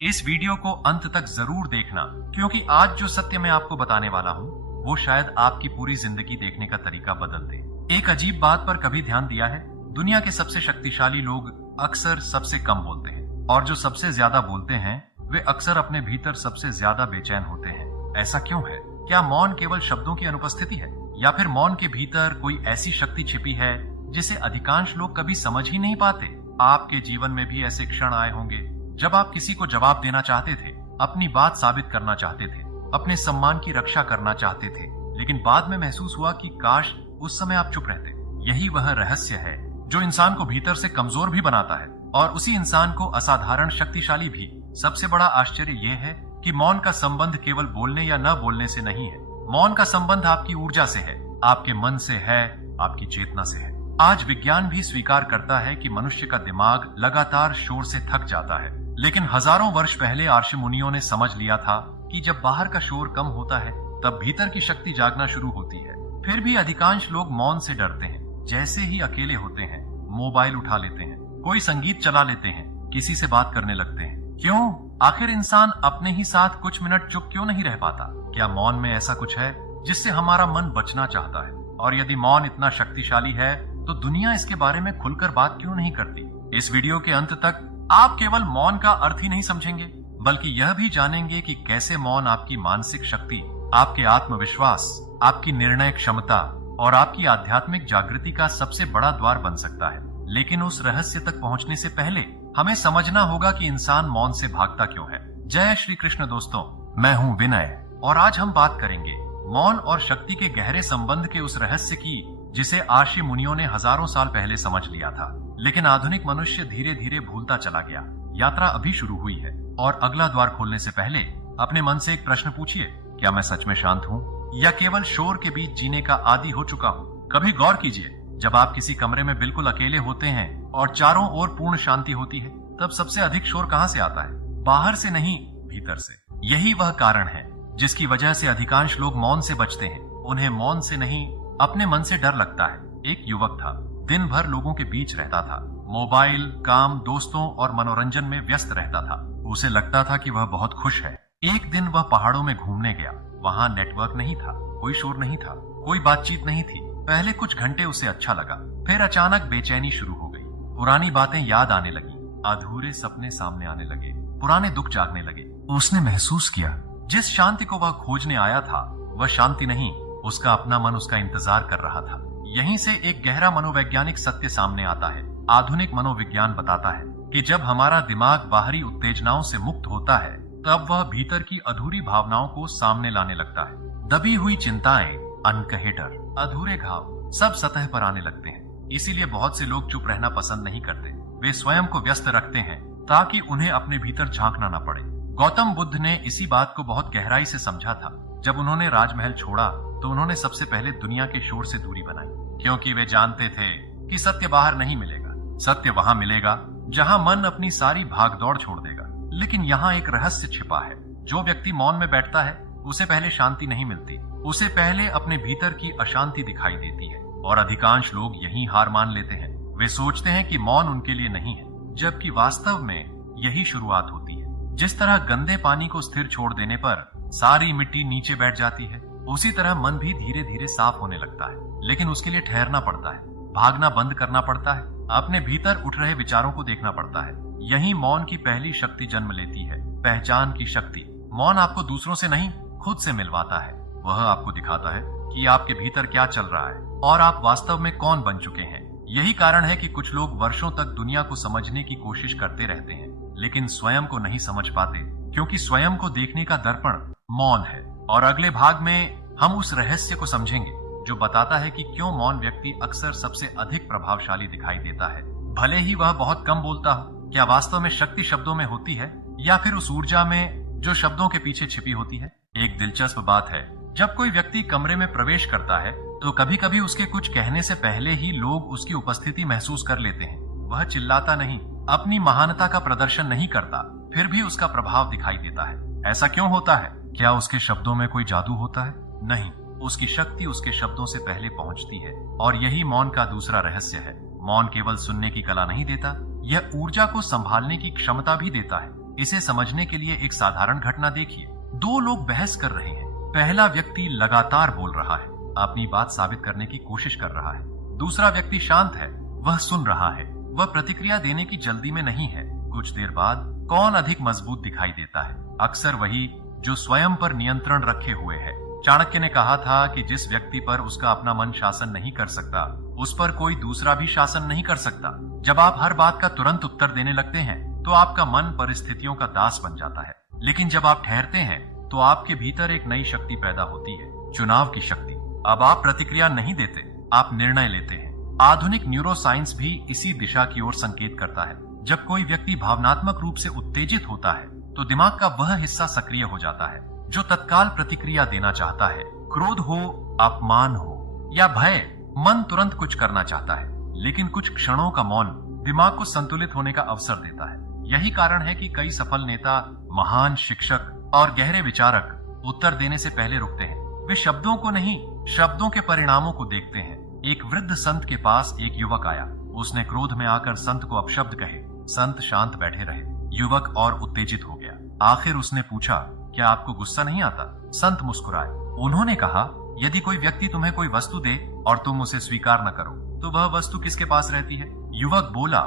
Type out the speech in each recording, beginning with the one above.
इस वीडियो को अंत तक जरूर देखना, क्योंकि आज जो सत्य मैं आपको बताने वाला हूँ वो शायद आपकी पूरी जिंदगी देखने का तरीका बदल दे। एक अजीब बात पर कभी ध्यान दिया है? दुनिया के सबसे शक्तिशाली लोग अक्सर सबसे कम बोलते हैं, और जो सबसे ज्यादा बोलते हैं वे अक्सर अपने भीतर सबसे ज्यादा बेचैन होते हैं। ऐसा क्यों है? क्या मौन केवल शब्दों की अनुपस्थिति है, या फिर मौन के भीतर कोई ऐसी शक्ति छिपी है जिसे अधिकांश लोग कभी समझ ही नहीं पाते? आपके जीवन में भी ऐसे क्षण आए होंगे जब आप किसी को जवाब देना चाहते थे, अपनी बात साबित करना चाहते थे, अपने सम्मान की रक्षा करना चाहते थे, लेकिन बाद में महसूस हुआ कि काश उस समय आप चुप रहते। यही वह रहस्य है जो इंसान को भीतर से कमजोर भी बनाता है और उसी इंसान को असाधारण शक्तिशाली भी। सबसे बड़ा आश्चर्य यह है कि मौन का संबंध केवल बोलने या न बोलने से नहीं है। मौन का संबंध आपकी ऊर्जा से है, आपके मन से है, आपकी चेतना से है। आज विज्ञान भी स्वीकार करता है कि मनुष्य का दिमाग लगातार शोर से थक जाता है, लेकिन हजारों वर्ष पहले ऋषि मुनियों ने समझ लिया था कि जब बाहर का शोर कम होता है तब भीतर की शक्ति जागना शुरू होती है। फिर भी अधिकांश लोग मौन से डरते हैं। जैसे ही अकेले होते हैं, मोबाइल उठा लेते हैं, कोई संगीत चला लेते हैं, किसी से बात करने लगते हैं। क्यों? आखिर इंसान अपने ही साथ कुछ मिनट चुप क्यों नहीं रह पाता? क्या मौन में ऐसा कुछ है जिससे हमारा मन बचना चाहता है? और यदि मौन इतना शक्तिशाली है तो दुनिया इसके बारे में खुलकर बात क्यों नहीं करती? इस वीडियो के अंत तक आप केवल मौन का अर्थ ही नहीं समझेंगे, बल्कि यह भी जानेंगे कि कैसे मौन आपकी मानसिक शक्ति, आपके आत्मविश्वास, आपकी निर्णय क्षमता और आपकी आध्यात्मिक जागृति का सबसे बड़ा द्वार बन सकता है। लेकिन उस रहस्य तक पहुंचने से पहले हमें समझना होगा कि इंसान मौन से भागता क्यों है। जय श्री कृष्ण दोस्तों, मैं हूं विनय और आज हम बात करेंगे मौन और शक्ति के गहरे संबंध के उस रहस्य की जिसे ऋषि मुनियों ने हजारों साल पहले समझ लिया था, लेकिन आधुनिक मनुष्य धीरे धीरे भूलता चला गया। यात्रा अभी शुरू हुई है और अगला द्वार खोलने से पहले अपने मन से एक प्रश्न पूछिए, क्या मैं सच में शांत हूँ या केवल शोर के बीच जीने का आदी हो चुका हूँ? कभी गौर कीजिए, जब आप किसी कमरे में बिल्कुल अकेले होते हैं और चारों ओर पूर्ण शांति होती है, तब सबसे अधिक शोर कहाँ से आता है? बाहर से नहीं, भीतर से। यही वह कारण है जिसकी वजह से अधिकांश लोग मौन से बचते हैं। उन्हें मौन से नहीं, अपने मन से डर लगता है। एक युवक था, दिन भर लोगों के बीच रहता था, मोबाइल, काम, दोस्तों और मनोरंजन में व्यस्त रहता था। उसे लगता था कि वह बहुत खुश है। एक दिन वह पहाड़ों में घूमने गया। वहां नेटवर्क नहीं था, कोई शोर नहीं था, कोई बातचीत नहीं थी। पहले कुछ घंटे उसे अच्छा लगा, फिर अचानक बेचैनी शुरू हो गई। पुरानी बातें याद आने लगी, अधूरे सपने सामने आने लगे, पुराने दुख जागने लगे। उसने महसूस किया जिस शांति को वह खोजने आया था वह शांति नहीं, उसका अपना मन उसका इंतजार कर रहा था। यहीं से एक गहरा मनोवैज्ञानिक सत्य सामने आता है। आधुनिक मनोविज्ञान बताता है कि जब हमारा दिमाग बाहरी उत्तेजनाओं से मुक्त होता है तब वह भीतर की अधूरी भावनाओं को सामने लाने लगता है। दबी हुई चिंताएं, अनकहे डर, अधूरे घाव सब सतह पर आने लगते हैं। इसीलिए बहुत से लोग चुप रहना पसंद नहीं करते। वे स्वयं को व्यस्त रखते हैं ताकि उन्हें अपने भीतर झांकना न पड़े। गौतम बुद्ध ने इसी बात को बहुत गहराई से समझा था। जब उन्होंने राजमहल छोड़ा तो उन्होंने सबसे पहले दुनिया के शोर से दूरी बनाई, क्योंकि वे जानते थे कि सत्य बाहर नहीं मिलेगा। सत्य वहां मिलेगा जहां मन अपनी सारी भागदौड़ छोड़ देगा। लेकिन यहाँ एक रहस्य छिपा है। जो व्यक्ति मौन में बैठता है उसे पहले शांति नहीं मिलती, उसे पहले अपने भीतर की अशांति दिखाई देती है। और अधिकांश लोग यही हार मान लेते हैं। वे सोचते हैं कि मौन उनके लिए नहीं है, जबकि वास्तव में यही शुरुआत होती है। जिस तरह गंदे पानी को स्थिर छोड़ देने पर सारी मिट्टी नीचे बैठ जाती है, उसी तरह मन भी धीरे धीरे साफ होने लगता है। लेकिन उसके लिए ठहरना पड़ता है, भागना बंद करना पड़ता है, अपने भीतर उठ रहे विचारों को देखना पड़ता है। यही मौन की पहली शक्ति जन्म लेती है, पहचान की शक्ति। मौन आपको दूसरों से नहीं, खुद से मिलवाता है। वह आपको दिखाता है कि आपके भीतर क्या चल रहा है और आप वास्तव में कौन बन चुके हैं। यही कारण है कि कुछ लोग वर्षों तक दुनिया को समझने की कोशिश करते रहते हैं, लेकिन स्वयं को नहीं समझ पाते, क्योंकि स्वयं को देखने का दर्पण मौन है। और अगले भाग में हम उस रहस्य को समझेंगे जो बताता है कि क्यों मौन व्यक्ति अक्सर सबसे अधिक प्रभावशाली दिखाई देता है, भले ही वह बहुत कम बोलता हो। क्या वास्तव में शक्ति शब्दों में होती है या फिर उस ऊर्जा में जो शब्दों के पीछे छिपी होती है? एक दिलचस्प बात है, जब कोई व्यक्ति कमरे में प्रवेश करता है तो कभी कभी उसके कुछ कहने से पहले ही लोग उसकी उपस्थिति महसूस कर लेते हैं। वह चिल्लाता नहीं, अपनी महानता का प्रदर्शन नहीं करता, फिर भी उसका प्रभाव दिखाई देता है। ऐसा क्यों होता है? क्या उसके शब्दों में कोई जादू होता है? नहीं, उसकी शक्ति उसके शब्दों से पहले पहुंचती है। और यही मौन का दूसरा रहस्य है। मौन केवल सुनने की कला नहीं देता, यह ऊर्जा को संभालने की क्षमता भी देता है। इसे समझने के लिए एक साधारण घटना देखिए। दो लोग बहस कर रहे हैं। पहला व्यक्ति लगातार बोल रहा है, अपनी बात साबित करने की कोशिश कर रहा है। दूसरा व्यक्ति शांत है, वह सुन रहा है, वह प्रतिक्रिया देने की जल्दी में नहीं है। कुछ देर बाद कौन अधिक मजबूत दिखाई देता है? अक्सर वही जो स्वयं पर नियंत्रण रखे हुए है। चाणक्य ने कहा था कि जिस व्यक्ति पर उसका अपना मन शासन नहीं कर सकता, उस पर कोई दूसरा भी शासन नहीं कर सकता। जब आप हर बात का तुरंत उत्तर देने लगते हैं तो आपका मन परिस्थितियों का दास बन जाता है। लेकिन जब आप ठहरते हैं तो आपके भीतर एक नई शक्ति पैदा होती है, चुनाव की शक्ति। अब आप प्रतिक्रिया नहीं देते, आप निर्णय लेते हैं। आधुनिक न्यूरोसाइंस भी इसी दिशा की ओर संकेत करता है। जब कोई व्यक्ति भावनात्मक रूप से उत्तेजित होता है तो दिमाग का वह हिस्सा सक्रिय हो जाता है जो तत्काल प्रतिक्रिया देना चाहता है। क्रोध हो, अपमान हो या भय, मन तुरंत कुछ करना चाहता है, लेकिन कुछ क्षणों का मौन दिमाग को संतुलित होने का अवसर देता है। यही कारण है कि कई सफल नेता, महान शिक्षक और गहरे विचारक उत्तर देने से पहले रुकते हैं। वे शब्दों को नहीं, शब्दों के परिणामों को देखते हैं। एक वृद्ध संत के पास एक युवक आया। उसने क्रोध में आकर संत को अपशब्द कहे। संत शांत बैठे रहे। युवक और उत्तेजित हो गया। आखिर उसने पूछा, क्या आपको गुस्सा नहीं आता? संत मुस्कुराए। उन्होंने कहा, यदि कोई व्यक्ति तुम्हें कोई वस्तु दे और तुम उसे स्वीकार न करो तो वह वस्तु किसके पास रहती है? युवक बोला,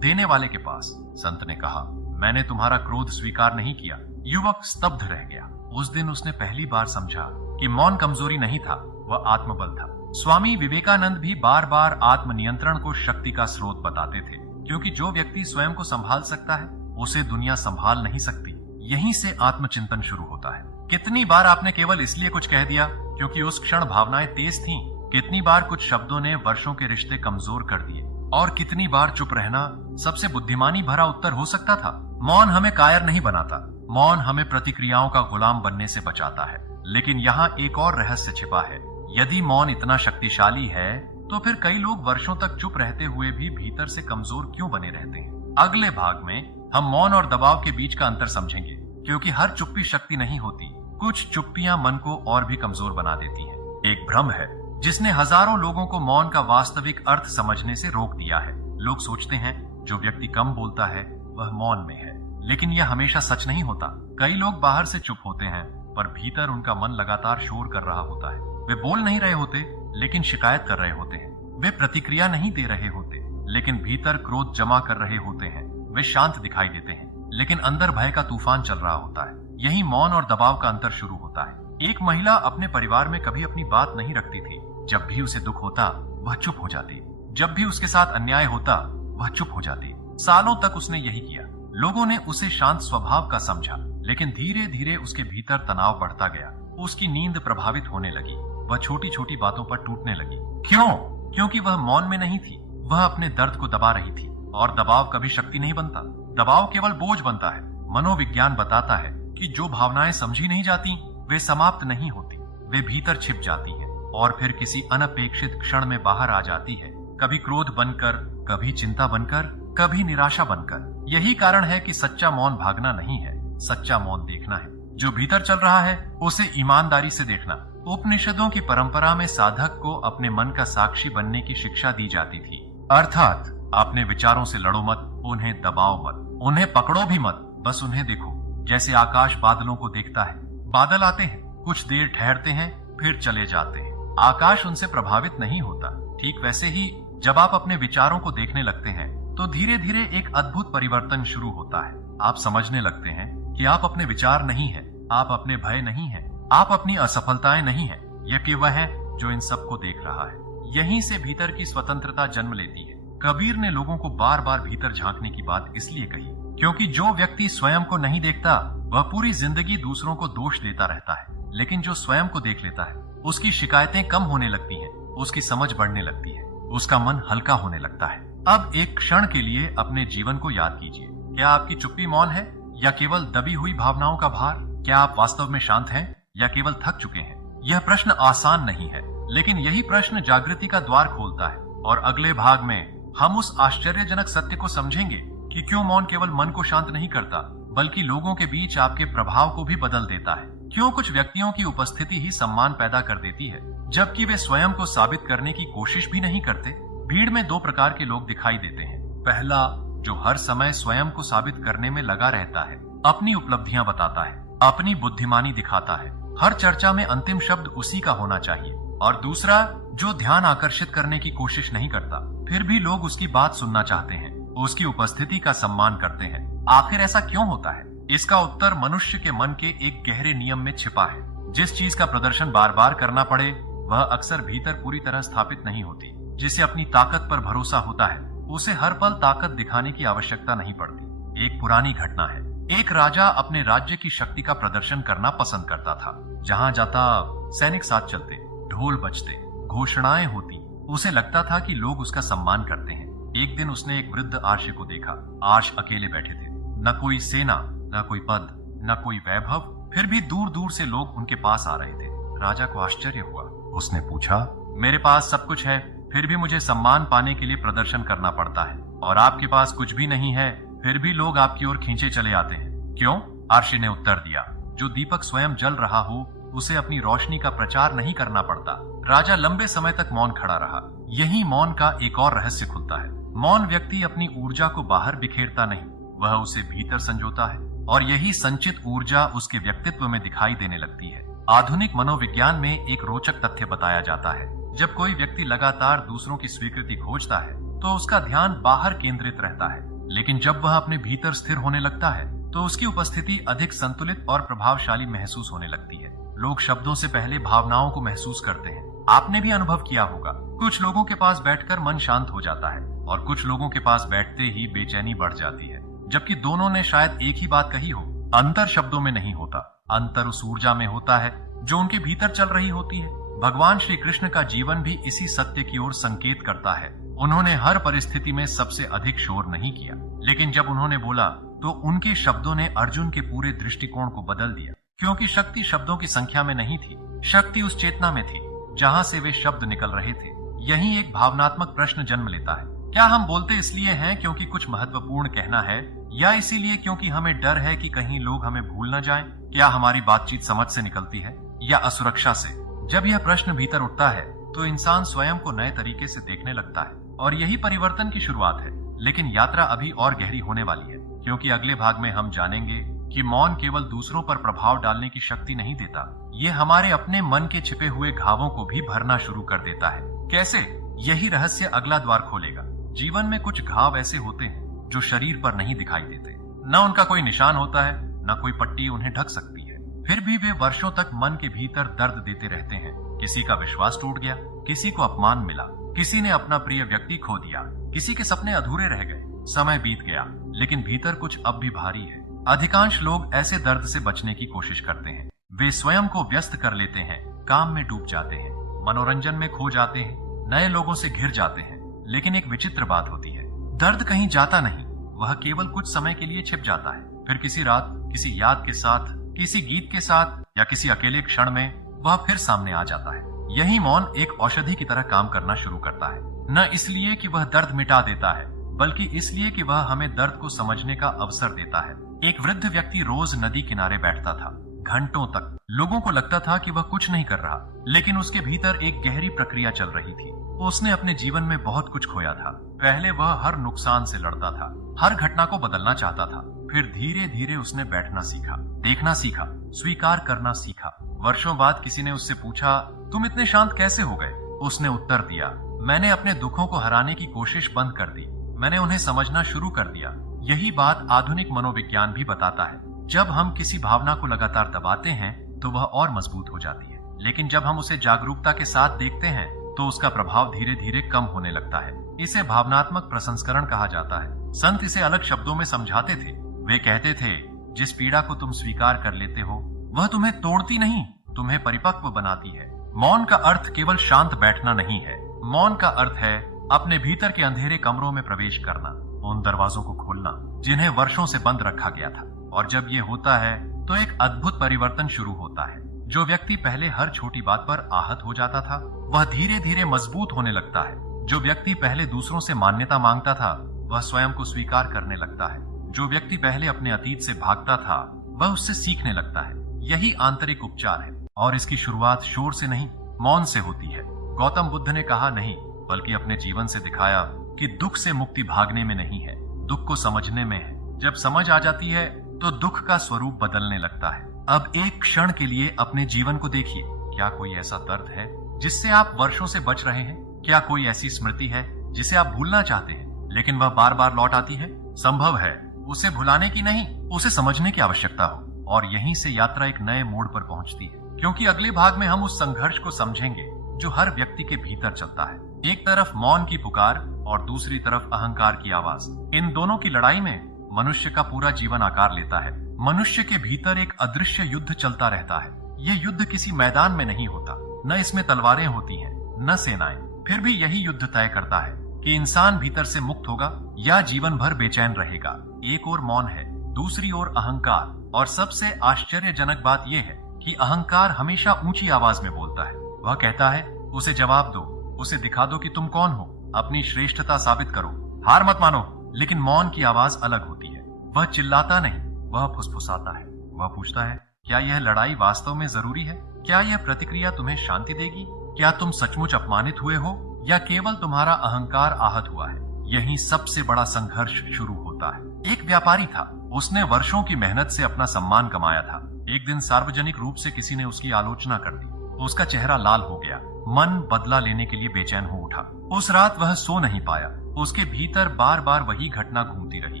देने वाले के पास। संत ने कहा, मैंने तुम्हारा क्रोध स्वीकार नहीं किया। युवक स्तब्ध रह गया। उस दिन उसने पहली बार समझा कि मौन कमजोरी नहीं था, वह आत्मबल था। स्वामी विवेकानंद भी बार बार आत्मनियंत्रण को शक्ति का स्रोत बताते थे, क्योंकि जो व्यक्ति स्वयं को संभाल सकता है उसे दुनिया संभाल नहीं सकती। यहीं से आत्मचिंतन शुरू होता है। कितनी बार आपने केवल इसलिए कुछ कह दिया क्योंकि उस क्षण भावनाएं तेज थीं? कितनी बार कुछ शब्दों ने वर्षों के रिश्ते कमजोर कर दिए? और कितनी बार चुप रहना सबसे बुद्धिमानी भरा उत्तर हो सकता था? मौन हमें कायर नहीं बनाता, मौन हमें प्रतिक्रियाओं का गुलाम बनने से बचाता है। लेकिन यहाँ एक और रहस्य छिपा है। यदि मौन इतना शक्तिशाली है तो फिर कई लोग वर्षों तक चुप रहते हुए भी भीतर से कमजोर क्यों बने रहते हैं? अगले भाग में हम मौन और दबाव के बीच का अंतर समझेंगे, क्योंकि हर चुप्पी शक्ति नहीं होती। कुछ चुप्पियां मन को और भी कमजोर बना देती हैं। एक भ्रम है जिसने हजारों लोगों को मौन का वास्तविक अर्थ समझने से रोक दिया है। लोग सोचते हैं जो व्यक्ति कम बोलता है वह मौन में है, लेकिन यह हमेशा सच नहीं होता। कई लोग बाहर से चुप होते हैं पर भीतर उनका मन लगातार शोर कर रहा होता है। वे बोल नहीं रहे होते लेकिन शिकायत कर रहे होते हैं। वे प्रतिक्रिया नहीं दे रहे होते लेकिन भीतर क्रोध जमा कर रहे होते हैं। वे शांत दिखाई देते हैं लेकिन अंदर भय का तूफान चल रहा होता है। यही मौन और दबाव का अंतर शुरू होता है। एक महिला अपने परिवार में कभी अपनी बात नहीं रखती थी। जब भी उसे दुख होता वह चुप हो जाती। जब भी उसके साथ अन्याय होता वह चुप हो जाती। सालों तक उसने यही किया। लोगों ने उसे शांत स्वभाव का समझा, लेकिन धीरे धीरे उसके भीतर तनाव बढ़ता गया। उसकी नींद प्रभावित होने लगी। वह छोटी छोटी बातों पर टूटने लगी। क्यों? क्योंकि वह मौन में नहीं थी, वह अपने दर्द को दबा रही थी। और दबाव कभी शक्ति नहीं बनता, दबाव केवल बोझ बनता है। मनोविज्ञान बताता है कि जो भावनाएं समझी नहीं जाती वे समाप्त नहीं होती, वे भीतर छिप जाती हैं और फिर किसी अनपेक्षित क्षण में बाहर आ जाती है। कभी क्रोध बनकर, कभी चिंता बनकर, कभी निराशा बनकर। यही कारण है कि सच्चा मौन भागना नहीं है, सच्चा मौन देखना है। जो भीतर चल रहा है उसे ईमानदारी से देखना। उपनिषदों की परंपरा में साधक को अपने मन का साक्षी बनने की शिक्षा दी जाती थी। अर्थात अपने विचारों से लड़ो मत, उन्हें दबाओ मत, उन्हें पकड़ो भी मत, बस उन्हें देखो। जैसे आकाश बादलों को देखता है। बादल आते हैं, कुछ देर ठहरते हैं, फिर चले जाते हैं। आकाश उनसे प्रभावित नहीं होता। ठीक वैसे ही जब आप अपने विचारों को देखने लगते हैं तो धीरे धीरे एक अद्भुत परिवर्तन शुरू होता है। आप समझने लगते हैं कि आप अपने विचार नहीं हैं, आप अपने भय नहीं हैं, आप अपनी असफलताएं नहीं हैं, यह वह है जो इन सबको देख रहा है। यहीं से भीतर की स्वतंत्रता जन्म लेती है। कबीर ने लोगों को बार बार भीतर झांकने की बात इसलिए कही क्योंकि जो व्यक्ति स्वयं को नहीं देखता वह पूरी जिंदगी दूसरों को दोष देता रहता है, लेकिन जो स्वयं को देख लेता है उसकी शिकायतें कम होने लगती हैं, उसकी समझ बढ़ने लगती है, उसका मन हल्का होने लगता है। अब एक क्षण के लिए अपने जीवन को याद कीजिए। क्या आपकी चुप्पी मौन है या केवल दबी हुई भावनाओं का भार? क्या आप वास्तव में शांत हैं या केवल थक चुके हैं? यह प्रश्न आसान नहीं है, लेकिन यही प्रश्न जागृति का द्वार खोलता है। और अगले भाग में हम उस आश्चर्यजनक सत्य को समझेंगे कि क्यों मौन केवल मन को शांत नहीं करता बल्कि लोगों के बीच आपके प्रभाव को भी बदल देता है। क्यों कुछ व्यक्तियों की उपस्थिति ही सम्मान पैदा कर देती है जबकि वे स्वयं को साबित करने की कोशिश भी नहीं करते। भीड़ में दो प्रकार के लोग दिखाई देते हैं। पहला, जो हर समय स्वयं को साबित करने में लगा रहता है, अपनी उपलब्धियां बताता है, अपनी बुद्धिमानी दिखाता है। हर चर्चा में अंतिम शब्द उसी का होना चाहिए। और दूसरा, जो ध्यान आकर्षित करने की कोशिश नहीं करता, फिर भी लोग उसकी बात सुनना चाहते हैं, उसकी उपस्थिति का सम्मान करते हैं। आखिर ऐसा क्यों होता है? इसका उत्तर मनुष्य के मन के एक गहरे नियम में छिपा है। जिस चीज का प्रदर्शन बार बार करना पड़े, वह अक्सर भीतर पूरी तरह स्थापित नहीं होती। जिसे अपनी ताकत पर भरोसा होता है, उसे हर पल ताकत दिखाने की आवश्यकता नहीं पड़ती। एक पुरानी घटना है। एक राजा अपने राज्य की शक्ति का प्रदर्शन करना पसंद करता था। जहां जाता सैनिक साथ चलते, ढोल बजते, घोषणाएं होती। उसे लगता था कि लोग उसका सम्मान करते हैं। एक दिन उसने एक वृद्ध आर्ष को देखा। आर्ष अकेले बैठे थे, न कोई सेना, न कोई पद, न कोई वैभव, फिर भी दूर दूर से लोग उनके पास आ रहे थे। राजा को आश्चर्य हुआ। उसने पूछा, मेरे पास सब कुछ है, फिर भी मुझे सम्मान पाने के लिए प्रदर्शन करना पड़ता है, और आपके पास कुछ भी नहीं है, फिर भी लोग आपकी ओर खींचे चले आते हैं, क्यों? आर्षि ने उत्तर दिया, जो दीपक स्वयं जल रहा हो, उसे अपनी रोशनी का प्रचार नहीं करना पड़ता। राजा लंबे समय तक मौन खड़ा रहा। यही मौन का एक और रहस्य खुलता है। मौन व्यक्ति अपनी ऊर्जा को बाहर बिखेरता नहीं, वह उसे भीतर संजोता है, और यही संचित ऊर्जा उसके व्यक्तित्व में दिखाई देने लगती है। आधुनिक मनोविज्ञान में एक रोचक तथ्य बताया जाता है। जब कोई व्यक्ति लगातार दूसरों की स्वीकृति खोजता है, तो उसका ध्यान बाहर केंद्रित रहता है, लेकिन जब वह अपने भीतर स्थिर होने लगता है, तो उसकी उपस्थिति अधिक संतुलित और प्रभावशाली महसूस होने लगती है। लोग शब्दों से पहले भावनाओं को महसूस करते हैं। आपने भी अनुभव किया होगा, कुछ लोगों के पास बैठकर मन शांत हो जाता है, और कुछ लोगों के पास बैठते ही बेचैनी बढ़ जाती है, जबकि दोनों ने शायद एक ही बात कही हो। अंतर शब्दों में नहीं होता, अंतर उस ऊर्जा में होता है जो उनके भीतर चल रही होती है। भगवान श्री कृष्ण का जीवन भी इसी सत्य की ओर संकेत करता है। उन्होंने हर परिस्थिति में सबसे अधिक शोर नहीं किया, लेकिन जब उन्होंने बोला, तो उनके शब्दों ने अर्जुन के पूरे दृष्टिकोण को बदल दिया। क्योंकि शक्ति शब्दों की संख्या में नहीं थी, शक्ति उस चेतना में थी जहां से वे शब्द निकल रहे थे। यही एक भावनात्मक प्रश्न जन्म लेता है। क्या हम बोलते इसलिए हैं क्योंकि कुछ महत्वपूर्ण कहना है, या इसीलिए क्योंकि हमें डर है कि कहीं लोग हमें भूल न जाएं? क्या हमारी बातचीत समझ से निकलती है या असुरक्षा से? जब यह प्रश्न भीतर उठता है, तो इंसान स्वयं को नए तरीके से देखने लगता है, और यही परिवर्तन की शुरुआत है। लेकिन यात्रा अभी और गहरी होने वाली है, क्योंकि अगले भाग में हम जानेंगे कि मौन केवल दूसरों पर प्रभाव डालने की शक्ति नहीं देता, ये हमारे अपने मन के छिपे हुए घावों को भी भरना शुरू कर देता है। कैसे? यही रहस्य अगला द्वार खोलेगा। जीवन में कुछ घाव ऐसे होते हैं जो शरीर पर नहीं दिखाई देते, न उनका कोई निशान होता है, न कोई पट्टी उन्हें ढक सकती है, फिर भी वे वर्षों तक मन के भीतर दर्द देते रहते हैं। किसी का विश्वास टूट गया, किसी को अपमान मिला, किसी ने अपना प्रिय व्यक्ति खो दिया, किसी के सपने अधूरे रह गए, समय बीत गया, लेकिन भीतर कुछ अब भी भारी है। अधिकांश लोग ऐसे दर्द से बचने की कोशिश करते हैं। वे स्वयं को व्यस्त कर लेते हैं, काम में डूब जाते हैं, मनोरंजन में खो जाते हैं, नए लोगों से घिर जाते हैं। लेकिन एक विचित्र बात होती है, दर्द कहीं जाता नहीं, वह केवल कुछ समय के लिए छिप जाता है। फिर किसी रात, किसी याद के साथ, किसी गीत के साथ, या किसी अकेले क्षण में वह फिर सामने आ जाता है। यही मौन एक औषधि की तरह काम करना शुरू करता है, न इसलिए कि वह दर्द मिटा देता है, बल्कि इसलिए कि वह हमें दर्द को समझने का अवसर देता है। एक वृद्ध व्यक्ति रोज नदी किनारे बैठता था, घंटों तक। लोगों को लगता था कि वह कुछ नहीं कर रहा, लेकिन उसके भीतर एक गहरी प्रक्रिया चल रही थी। उसने अपने जीवन में बहुत कुछ खोया था। पहले वह हर नुकसान से लड़ता था, हर घटना को बदलना चाहता था। फिर धीरे धीरे उसने बैठना सीखा, देखना सीखा, स्वीकार करना सीखा। वर्षों बाद किसी ने उससे पूछा, तुम इतने शांत कैसे हो गए? उसने उत्तर दिया, मैंने अपने दुखों को हराने की कोशिश बंद कर दी, मैंने उन्हें समझना शुरू कर दिया। यही बात आधुनिक मनोविज्ञान भी बताता है। जब हम किसी भावना को लगातार दबाते हैं, तो वह और मजबूत हो जाती है, लेकिन जब हम उसे जागरूकता के साथ देखते हैं, तो उसका प्रभाव धीरे धीरे कम होने लगता है। इसे भावनात्मक प्रसंस्करण कहा जाता है। संत इसे अलग शब्दों में समझाते थे। वे कहते थे, जिस पीड़ा को तुम स्वीकार कर लेते हो, वह तुम्हें तोड़ती नहीं, तुम्हें परिपक्व बनाती है। मौन का अर्थ केवल शांत बैठना नहीं है। मौन का अर्थ है अपने भीतर के अंधेरे कमरों में प्रवेश करना, उन दरवाजों को खोलना जिन्हें वर्षों से बंद रखा गया था। और जब ये होता है, तो एक अद्भुत परिवर्तन शुरू होता है। जो व्यक्ति पहले हर छोटी बात पर आहत हो जाता था, वह धीरे धीरे मजबूत होने लगता है। जो व्यक्ति पहले दूसरों से मान्यता मांगता था, वह स्वयं को स्वीकार करने लगता है। जो व्यक्ति पहले अपने अतीत से भागता था, वह उससे सीखने लगता है। यही आंतरिक उपचार है, और इसकी शुरुआत शोर से नहीं, मौन से होती है। गौतम बुद्ध ने कहा नहीं, बल्कि अपने जीवन से दिखाया कि दुख से मुक्ति भागने में नहीं है, दुख को समझने में है। जब समझ आ जाती है, तो दुख का स्वरूप बदलने लगता है। अब एक क्षण के लिए अपने जीवन को देखिए। क्या कोई ऐसा दर्द है जिससे आप वर्षों से बच रहे हैं? क्या कोई ऐसी स्मृति है जिसे आप भूलना चाहते हैं लेकिन वह बार बार लौट आती है? संभव है उसे भुलाने की नहीं, उसे समझने की आवश्यकता हो। और यहीं से यात्रा एक नए मोड़ पर पहुंचती है, क्योंकि अगले भाग में हम उस संघर्ष को समझेंगे जो हर व्यक्ति के भीतर चलता है। एक तरफ मौन की पुकार और दूसरी तरफ अहंकार की आवाज। इन दोनों की लड़ाई में मनुष्य का पूरा जीवन आकार लेता है। मनुष्य के भीतर एक अदृश्य युद्ध चलता रहता है। ये युद्ध किसी मैदान में नहीं होता, न इसमें तलवारें होती हैं, न सेनाएं। फिर भी यही युद्ध तय करता है कि इंसान भीतर से मुक्त होगा या जीवन भर बेचैन रहेगा। एक ओर मौन है, दूसरी ओर अहंकार। और सबसे आश्चर्यजनक बात यह है कि अहंकार हमेशा ऊंची आवाज में बोलता है। वह कहता है, उसे जवाब दो, उसे दिखा दो कि तुम कौन हो, अपनी श्रेष्ठता साबित करो, हार मत मानो। लेकिन मौन की आवाज अलग होती है। वह चिल्लाता नहीं, वह फुसफुसाता है। वह पूछता है, क्या यह लड़ाई वास्तव में जरूरी है? क्या यह प्रतिक्रिया तुम्हें शांति देगी? क्या तुम सचमुच अपमानित हुए हो या केवल तुम्हारा अहंकार आहत हुआ है? यही सबसे बड़ा संघर्ष शुरू होता है। एक व्यापारी था, उसने वर्षों की मेहनत से अपना सम्मान कमाया था। एक दिन सार्वजनिक रूप से किसी ने उसकी आलोचना कर दी। उसका चेहरा लाल हो गया, मन बदला लेने के लिए बेचैन हो उठा। उस रात वह सो नहीं पाया। उसके भीतर बार बार वही घटना घूमती रही।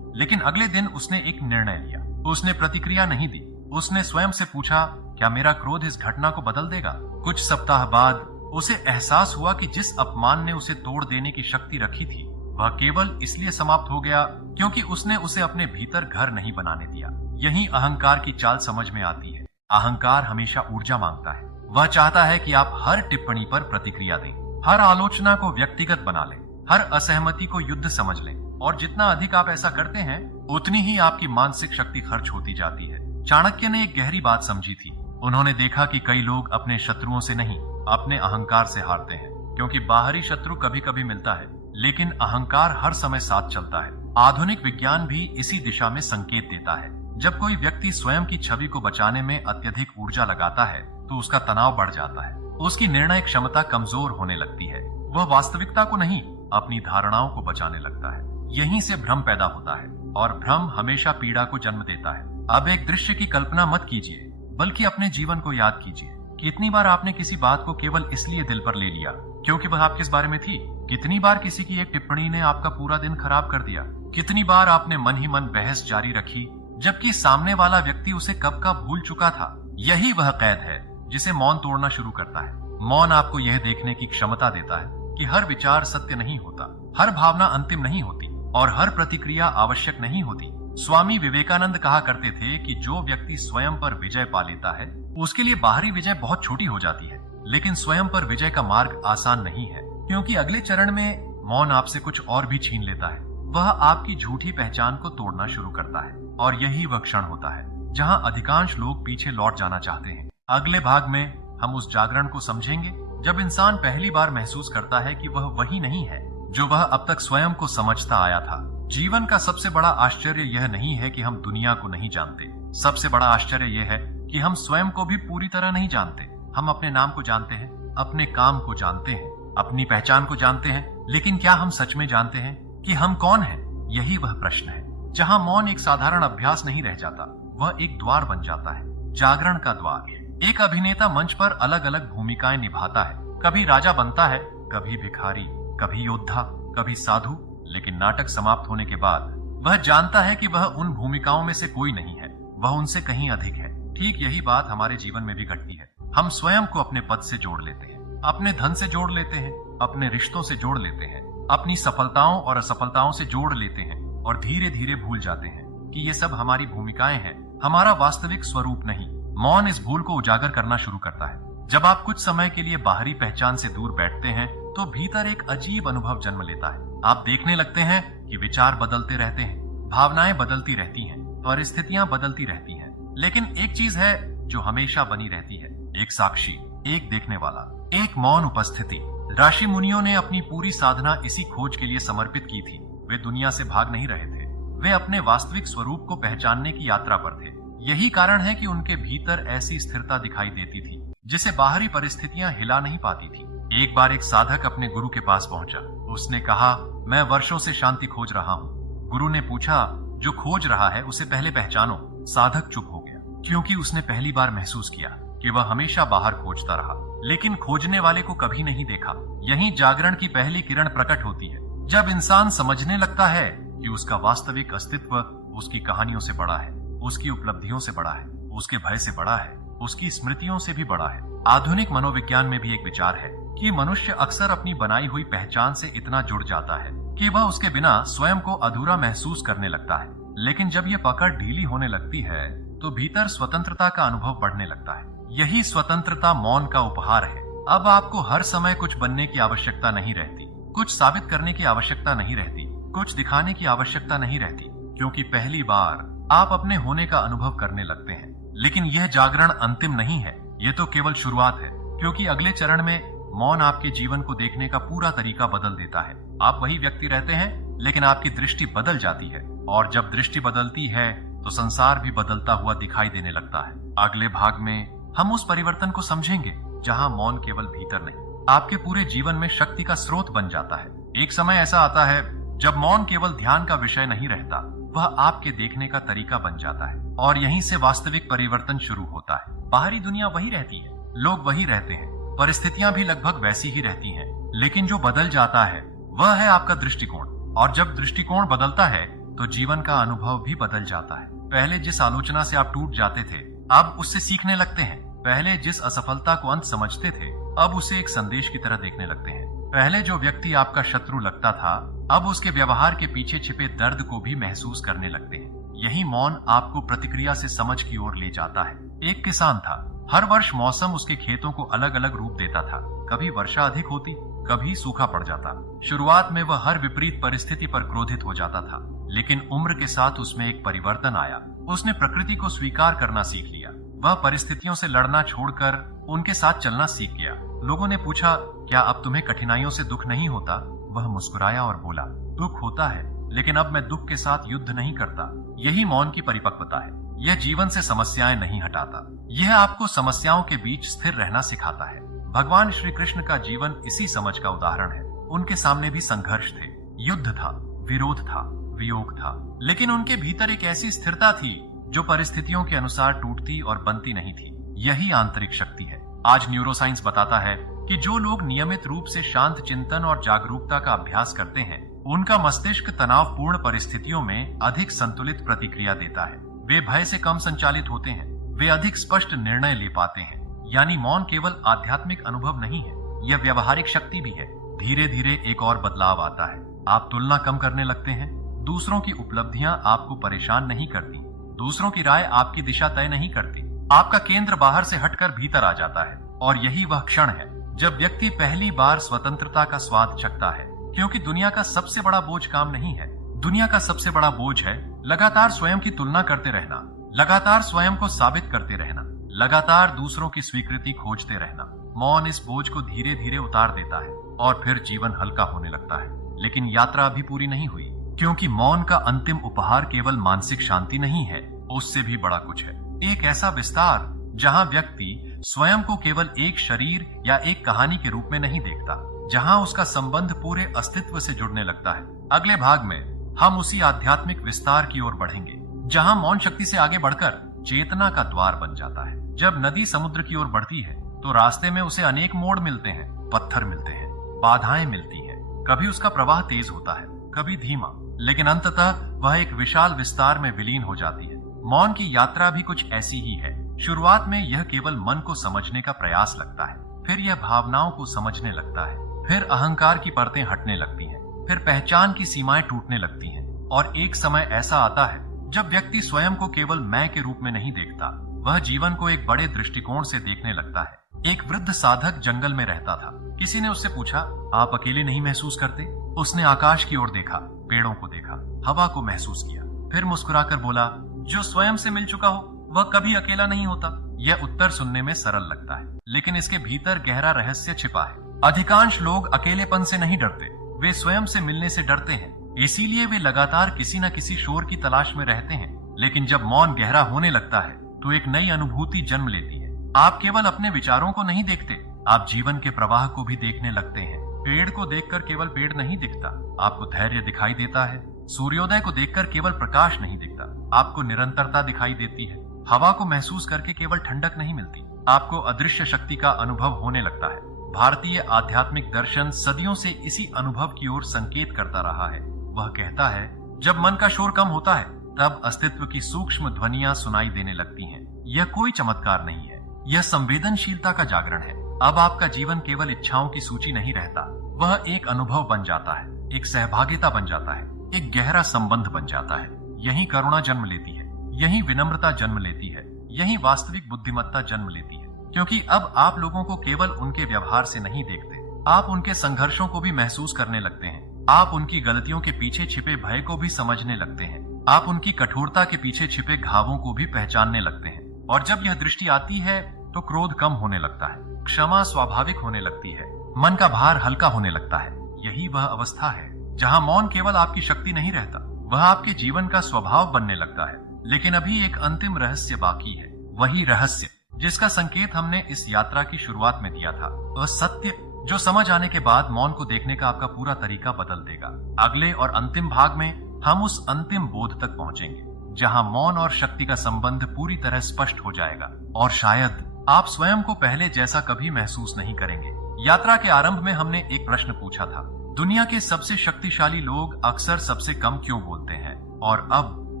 लेकिन अगले दिन उसने एक निर्णय लिया। उसने प्रतिक्रिया नहीं दी। उसने स्वयं से पूछा, क्या मेरा क्रोध इस घटना को बदल देगा? कुछ सप्ताह बाद उसे एहसास हुआ कि जिस अपमान ने उसे तोड़ देने की शक्ति रखी थी, वह केवल इसलिए समाप्त हो गया क्योंकि उसने उसे अपने भीतर घर नहीं बनाने दिया। यही अहंकार की चाल समझ में आती है। अहंकार हमेशा ऊर्जा मांगता है। वह चाहता है कि आप हर टिप्पणी पर प्रतिक्रिया दें, हर आलोचना को व्यक्तिगत बना लें, हर असहमति को युद्ध समझ लें। और जितना अधिक आप ऐसा करते हैं, उतनी ही आपकी मानसिक शक्ति खर्च होती जाती है। चाणक्य ने एक गहरी बात समझी थी। उन्होंने देखा कि कई लोग अपने शत्रुओं से नहीं, अपने अहंकार से हारते हैं। क्योंकि बाहरी शत्रु कभी कभी मिलता है, लेकिन अहंकार हर समय साथ चलता है। आधुनिक विज्ञान भी इसी दिशा में संकेत देता है। जब कोई व्यक्ति स्वयं की छवि को बचाने में अत्यधिक ऊर्जा लगाता है, तो उसका तनाव बढ़ जाता है। उसकी निर्णय क्षमता कमजोर होने लगती है। वह वास्तविकता को नहीं, अपनी धारणाओं को बचाने लगता है। यहीं से भ्रम पैदा होता है, और भ्रम हमेशा पीड़ा को जन्म देता है। अब एक दृश्य की कल्पना मत कीजिए, बल्कि अपने जीवन को याद कीजिए। कितनी बार आपने किसी बात को केवल इसलिए दिल पर ले लिया क्योंकि वह आपके बारे में थी? कितनी बार किसी की एक टिप्पणी ने आपका पूरा दिन खराब कर दिया? कितनी बार आपने मन ही मन बहस जारी रखी, जबकि सामने वाला व्यक्ति उसे कब का भूल चुका था? यही वह कैद है जिसे मौन तोड़ना शुरू करता है। मौन आपको यह देखने की क्षमता देता है कि हर विचार सत्य नहीं होता, हर भावना अंतिम नहीं होती, और हर प्रतिक्रिया आवश्यक नहीं होती। स्वामी विवेकानंद कहा करते थे कि जो व्यक्ति स्वयं पर विजय पा लेता है, उसके लिए बाहरी विजय बहुत छोटी हो जाती है। लेकिन स्वयं पर विजय का मार्ग आसान नहीं है, क्योंकि अगले चरण में मौन आपसे कुछ और भी छीन लेता है। वह आपकी झूठी पहचान को तोड़ना शुरू करता है, और यही वह क्षण होता है जहां अधिकांश लोग पीछे लौट जाना चाहते हैं। अगले भाग में हम उस जागरण को समझेंगे जब इंसान पहली बार महसूस करता है कि वह वही नहीं है जो वह अब तक स्वयं को समझता आया था। जीवन का सबसे बड़ा आश्चर्य यह नहीं है कि हम दुनिया को नहीं जानते। सबसे बड़ा आश्चर्य यह है कि हम स्वयं को भी पूरी तरह नहीं जानते। हम अपने नाम को जानते हैं, अपने काम को जानते हैं, अपनी पहचान को जानते हैं, लेकिन क्या हम सच में जानते हैं कि हम कौन हैं? यही वह प्रश्न है जहां मौन एक साधारण अभ्यास नहीं रह जाता, वह एक द्वार बन जाता है, जागरण का द्वार। एक अभिनेता मंच पर अलग अलग भूमिकाएं निभाता है। कभी राजा बनता है, कभी भिखारी, कभी योद्धा, कभी साधु। लेकिन नाटक समाप्त होने के बाद वह जानता है कि वह उन भूमिकाओं में से कोई नहीं है, वह उनसे कहीं अधिक है। ठीक यही बात हमारे जीवन में भी घटती है। हम स्वयं को अपने पद से जोड़ लेते हैं, अपने धन से जोड़ लेते हैं, अपने रिश्तों से जोड़ लेते हैं, अपनी सफलताओं और असफलताओं से जोड़ लेते हैं, और धीरे धीरे भूल जाते हैं कि ये सब हमारी भूमिकाएं हैं, हमारा वास्तविक स्वरूप नहीं। मौन इस भूल को उजागर करना शुरू करता है। जब आप कुछ समय के लिए बाहरी पहचान से दूर बैठते हैं, तो भीतर एक अजीब अनुभव जन्म लेता है। आप देखने लगते हैं कि विचार बदलते रहते हैं, भावनाएं बदलती रहती हैं, परिस्थितियां बदलती रहती हैं, लेकिन एक चीज है जो हमेशा बनी रहती है, एक साक्षी, एक देखने वाला, एक मौन उपस्थिति। ऋषि मुनियों ने अपनी पूरी साधना इसी खोज के लिए समर्पित की थी। वे दुनिया से भाग नहीं रहे थे, वे अपने वास्तविक स्वरूप को पहचानने की यात्रा पर थे। यही कारण है कि उनके भीतर ऐसी स्थिरता दिखाई देती थी जिसे बाहरी परिस्थितियां हिला नहीं पाती थी। एक बार एक साधक अपने गुरु के पास पहुंचा। उसने कहा, मैं वर्षों से शांति खोज रहा हूँ। गुरु ने पूछा, जो खोज रहा है उसे पहले पहचानो। साधक चुप हो गया, क्योंकि उसने पहली बार महसूस किया कि वह हमेशा बाहर खोजता रहा, लेकिन खोजने वाले को कभी नहीं देखा। यहीं जागरण की पहली किरण प्रकट होती है, जब इंसान समझने लगता है कि उसका वास्तविक अस्तित्व उसकी कहानियों से बड़ा है, उसकी उपलब्धियों से बड़ा है, उसके भय से बड़ा है, उसकी स्मृतियों से भी बड़ा है। आधुनिक मनोविज्ञान में भी एक विचार है कि मनुष्य अक्सर अपनी बनाई हुई पहचान से इतना जुड़ जाता है कि वह उसके बिना स्वयं को अधूरा महसूस करने लगता है। लेकिन जब यह पकड़ ढीली होने लगती है तो भीतर स्वतंत्रता का अनुभव बढ़ने लगता है। यही स्वतंत्रता मौन का उपहार है। अब आपको हर समय कुछ बनने की आवश्यकता नहीं रहती, कुछ साबित करने की आवश्यकता नहीं रहती, कुछ दिखाने की आवश्यकता नहीं रहती, क्योंकि पहली बार आप अपने होने का अनुभव करने लगते हैं। लेकिन यह जागरण अंतिम नहीं है, ये तो केवल शुरुआत है, क्योंकि अगले चरण में मौन आपके जीवन को देखने का पूरा तरीका बदल देता है। आप वही व्यक्ति रहते हैं, लेकिन आपकी दृष्टि बदल जाती है, और जब दृष्टि बदलती है तो संसार भी बदलता हुआ दिखाई देने लगता है। अगले भाग में हम उस परिवर्तन को समझेंगे जहां मौन केवल भीतर नहीं, आपके पूरे जीवन में शक्ति का स्रोत बन जाता है। एक समय ऐसा आता है जब मौन केवल ध्यान का विषय नहीं रहता, वह आपके देखने का तरीका बन जाता है, और यहीं से वास्तविक परिवर्तन शुरू होता है। बाहरी दुनिया वही रहती है, लोग वही रहते हैं, परिस्थितियां भी लगभग वैसी ही रहती हैं, लेकिन जो बदल जाता है वह है आपका दृष्टिकोण। और जब दृष्टिकोण बदलता है तो जीवन का अनुभव भी बदल जाता है। पहले जिस आलोचना से आप टूट जाते थे, अब उससे सीखने लगते हैं। पहले जिस असफलता को अंत समझते थे, अब उसे एक संदेश की तरह देखने लगते हैं। पहले जो व्यक्ति आपका शत्रु लगता था, अब उसके व्यवहार के पीछे छिपे दर्द को भी महसूस करने लगते हैं। यही मौन आपको प्रतिक्रिया से समझ की ओर ले जाता है। एक किसान था, हर वर्ष मौसम उसके खेतों को अलग अलग रूप देता था। कभी वर्षा अधिक होती, कभी सूखा पड़ जाता। शुरुआत में वह हर विपरीत परिस्थिति पर क्रोधित हो जाता था, लेकिन उम्र के साथ उसमें एक परिवर्तन आया। उसने प्रकृति को स्वीकार करना सीख लिया। वह परिस्थितियों से लड़ना छोड़कर उनके साथ चलना सीख गया। लोगों ने पूछा, क्या अब तुम्हें कठिनाइयों से दुख नहीं होता? वह मुस्कुराया और बोला, दुख होता है, लेकिन अब मैं दुख के साथ युद्ध नहीं करता। यही मौन की परिपक्वता है। यह जीवन से समस्याएं नहीं हटाता, यह आपको समस्याओं के बीच स्थिर रहना सिखाता है। भगवान श्री कृष्ण का जीवन इसी समझ का उदाहरण है। उनके सामने भी संघर्ष थे, युद्ध था, विरोध था, वियोग था, लेकिन उनके भीतर एक ऐसी स्थिरता थी जो परिस्थितियों के अनुसार टूटती और बनती नहीं थी। यही आंतरिक शक्ति है। आज न्यूरोसाइंस बताता है कि जो लोग नियमित रूप से शांत चिंतन और जागरूकता का अभ्यास करते हैं, उनका मस्तिष्क तनावपूर्ण परिस्थितियों में अधिक संतुलित प्रतिक्रिया देता है। वे भय से कम संचालित होते हैं, वे अधिक स्पष्ट निर्णय ले पाते हैं। यानी मौन केवल आध्यात्मिक अनुभव नहीं है, यह व्यवहारिक शक्ति भी है। धीरे धीरे एक और बदलाव आता है। आप तुलना कम करने लगते हैं। दूसरों की उपलब्धियां आपको परेशान नहीं करती, दूसरों की राय आपकी दिशा तय नहीं करती। आपका केंद्र बाहर से हटकर भीतर आ जाता है, और यही वह क्षण है जब व्यक्ति पहली बार स्वतंत्रता का स्वाद चखता है। क्योंकि दुनिया का सबसे बड़ा बोझ काम नहीं है, दुनिया का सबसे बड़ा बोझ है लगातार स्वयं की तुलना करते रहना, लगातार स्वयं को साबित करते रहना, लगातार दूसरों की स्वीकृति खोजते रहना। मौन इस बोझ को धीरे धीरे उतार देता है, और फिर जीवन हल्का होने लगता है। लेकिन यात्रा अभी पूरी नहीं हुई, क्योंकि मौन का अंतिम उपहार केवल मानसिक शांति नहीं है, उससे भी बड़ा कुछ है। एक ऐसा विस्तार जहां व्यक्ति स्वयं को केवल एक शरीर या एक कहानी के रूप में नहीं देखता, जहां उसका संबंध पूरे अस्तित्व से जुड़ने लगता है। अगले भाग में हम उसी आध्यात्मिक विस्तार की ओर बढ़ेंगे, जहां मौन शक्ति से आगे बढ़कर चेतना का द्वार बन जाता है। जब नदी समुद्र की ओर बढ़ती है तो रास्ते में उसे अनेक मोड़ मिलते हैं, पत्थर मिलते हैं, बाधाएं मिलती हैं। कभी उसका प्रवाह तेज होता है, कभी धीमा, लेकिन अंततः वह एक विशाल विस्तार में विलीन हो जाती है। मौन की यात्रा भी कुछ ऐसी ही है। शुरुआत में यह केवल मन को समझने का प्रयास लगता है, फिर यह भावनाओं को समझने लगता है, फिर अहंकार की परतें हटने लगती हैं, फिर पहचान की सीमाएं टूटने लगती हैं, और एक समय ऐसा आता है जब व्यक्ति स्वयं को केवल मैं के रूप में नहीं देखता, वह जीवन को एक बड़े दृष्टिकोण से देखने लगता है। एक वृद्ध साधक जंगल में रहता था। किसी ने उससे पूछा, आप अकेले नहीं महसूस करते? उसने आकाश की ओर देखा, पेड़ों को देखा, हवा को महसूस किया, फिर मुस्कुराकर बोला, जो स्वयं से मिल चुका हो वह कभी अकेला नहीं होता। यह उत्तर सुनने में सरल लगता है, लेकिन इसके भीतर गहरा रहस्य छिपा है। अधिकांश लोग अकेलेपन से नहीं डरते, वे स्वयं से मिलने से डरते हैं। इसीलिए वे लगातार किसी न किसी शोर की तलाश में रहते हैं। लेकिन जब मौन गहरा होने लगता है तो एक नई अनुभूति जन्म लेती है। आप केवल अपने विचारों को नहीं देखते, आप जीवन के प्रवाह को भी देखने लगते हैं। पेड़ को देखकर केवल पेड़ नहीं दिखता, आपको धैर्य दिखाई देता है, सूर्योदय को देखकर केवल प्रकाश नहीं दिखता, आपको निरंतरता दिखाई देती है। हवा को महसूस करके केवल ठंडक नहीं मिलती, आपको अदृश्य शक्ति का अनुभव होने लगता है। भारतीय आध्यात्मिक दर्शन सदियों से इसी अनुभव की ओर संकेत करता रहा है। वह कहता है, जब मन का शोर कम होता है तब अस्तित्व की सूक्ष्म ध्वनियां सुनाई देने लगती हैं। यह कोई चमत्कार नहीं है, यह संवेदनशीलता का जागरण है। अब आपका जीवन केवल इच्छाओं की सूची नहीं रहता, वह एक अनुभव बन जाता है, एक सहभागिता बन जाता है, एक गहरा संबंध बन जाता है। यही करुणा जन्म लेती है, यही विनम्रता जन्म लेती है, यही वास्तविक बुद्धिमत्ता जन्म लेती है। क्योंकि अब आप लोगों को केवल उनके व्यवहार से नहीं देखते, आप उनके संघर्षों को भी महसूस करने लगते हैं। आप उनकी गलतियों के पीछे छिपे भय को भी समझने लगते हैं। आप उनकी कठोरता के पीछे छिपे घावों को भी पहचानने लगते हैं। और जब यह दृष्टि आती है तो क्रोध कम होने लगता है, क्षमा स्वाभाविक होने लगती है, मन का भार हल्का होने लगता है। यही वह अवस्था है जहाँ मौन केवल आपकी शक्ति नहीं रहता, वह आपके जीवन का स्वभाव बनने लगता है। लेकिन अभी एक अंतिम रहस्य बाकी है, वही रहस्य जिसका संकेत हमने इस यात्रा की शुरुआत में दिया था। वह सत्य जो समझ आने के बाद मौन को देखने का आपका पूरा तरीका बदल देगा। अगले और अंतिम भाग में हम उस अंतिम बोध तक पहुंचेंगे जहां मौन और शक्ति का संबंध पूरी तरह स्पष्ट हो जाएगा और शायद आप स्वयं को पहले जैसा कभी महसूस नहीं करेंगे। यात्रा के आरंभ में हमने एक प्रश्न पूछा था, दुनिया के सबसे शक्तिशाली लोग अक्सर सबसे कम क्यों बोलते हैं? और अब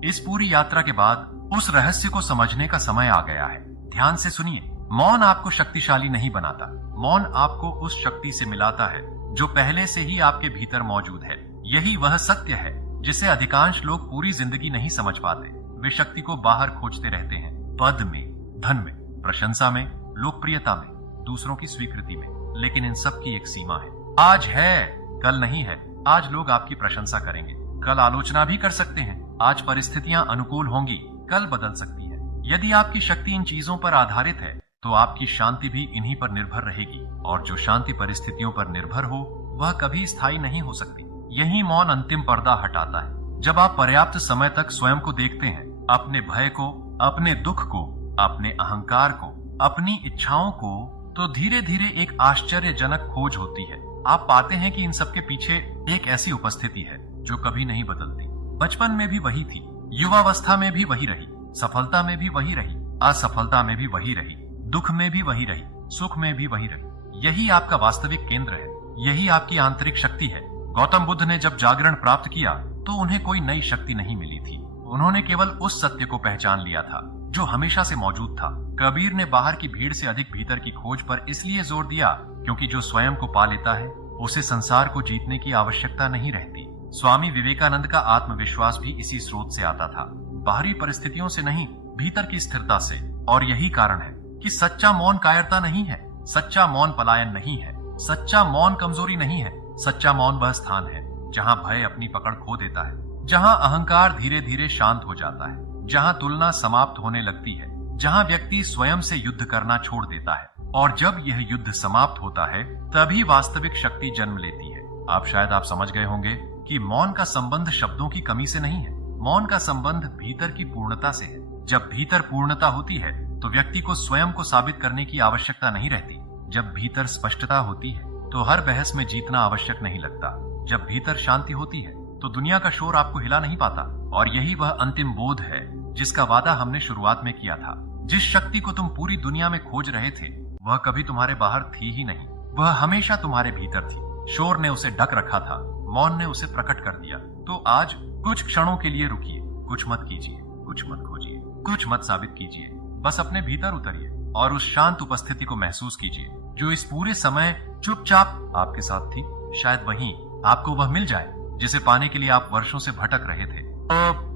इस पूरी यात्रा के बाद उस रहस्य को समझने का समय आ गया है। ध्यान से सुनिए, मौन आपको शक्तिशाली नहीं बनाता, मौन आपको उस शक्ति से मिलाता है जो पहले से ही आपके भीतर मौजूद है। यही वह सत्य है जिसे अधिकांश लोग पूरी जिंदगी नहीं समझ पाते। वे शक्ति को बाहर खोजते रहते हैं, पद में, धन में, प्रशंसा में, लोकप्रियता में, दूसरों की स्वीकृति में। लेकिन इन सब की एक सीमा है। आज है, कल नहीं है। आज लोग आपकी प्रशंसा करेंगे, कल आलोचना भी कर सकते हैं। आज परिस्थितियां अनुकूल होंगी, कल बदल सकती है। यदि आपकी शक्ति इन चीजों पर आधारित है तो आपकी शांति भी इन्हीं पर निर्भर रहेगी। और जो शांति परिस्थितियों पर निर्भर हो वह कभी स्थायी नहीं हो सकती। यही मौन अंतिम पर्दा हटाता है। जब आप पर्याप्त समय तक स्वयं को देखते हैं, अपने भय को, अपने दुख को, अपने अहंकार को, अपनी इच्छाओं को, तो धीरे धीरे एक आश्चर्यजनक खोज होती है। आप पाते हैं कि इन सबके पीछे एक ऐसी उपस्थिति है जो कभी नहीं बदलती। बचपन में भी वही थी, युवावस्था में भी वही रही, सफलता में भी वही रही, असफलता में भी वही रही, दुख में भी वही रही, सुख में भी वही रही। यही आपका वास्तविक केंद्र है, यही आपकी आंतरिक शक्ति है। गौतम बुद्ध ने जब जागरण प्राप्त किया तो उन्हें कोई नई शक्ति नहीं मिली थी, उन्होंने केवल उस सत्य को पहचान लिया था जो हमेशा से मौजूद था। कबीर ने बाहर की भीड़ से अधिक भीतर की खोज पर इसलिए जोर दिया क्योंकि जो स्वयं को पा लेता है उसे संसार को जीतने की आवश्यकता नहीं रहती। स्वामी विवेकानंद का आत्मविश्वास भी इसी स्रोत से आता था, बाहरी परिस्थितियों से नहीं, भीतर की स्थिरता से। और यही कारण है कि सच्चा मौन कायरता नहीं है, सच्चा मौन पलायन नहीं है, सच्चा मौन कमजोरी नहीं है। सच्चा मौन वह स्थान है जहां भय अपनी पकड़ खो देता है, जहां अहंकार धीरे धीरे शांत हो जाता है, जहां तुलना समाप्त होने लगती है, जहां व्यक्ति स्वयं से युद्ध करना छोड़ देता है। और जब यह युद्ध समाप्त होता है तभी वास्तविक शक्ति जन्म लेती है। आप शायद समझ गए होंगे कि मौन का संबंध शब्दों की कमी से नहीं है, मौन का संबंध भीतर की पूर्णता से है। जब भीतर पूर्णता होती है तो व्यक्ति को स्वयं को साबित करने की आवश्यकता नहीं रहती। जब भीतर स्पष्टता होती है तो हर बहस में जीतना आवश्यक नहीं लगता। जब भीतर शांति होती है तो दुनिया का शोर आपको हिला नहीं पाता। और यही वह अंतिम बोध है जिसका वादा हमने शुरुआत में किया था। जिस शक्ति को तुम पूरी दुनिया में खोज रहे थे वह कभी तुम्हारे बाहर थी ही नहीं, वह हमेशा तुम्हारे भीतर थी। शोर ने उसे ढक रखा था, मौन ने उसे प्रकट कर दिया। तो आज कुछ क्षणों के लिए रुकिए, कुछ मत कीजिए, कुछ मत खोजिए, कुछ मत साबित कीजिए, बस अपने भीतर उतरिए और उस शांत उपस्थिति को महसूस कीजिए जो इस पूरे समय चुपचाप आपके साथ थी। शायद वहीं आपको वह मिल जाए जिसे पाने के लिए आप वर्षों से भटक रहे थे।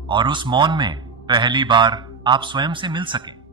और उस मौन में पहली बार आप स्वयं से मिल सके।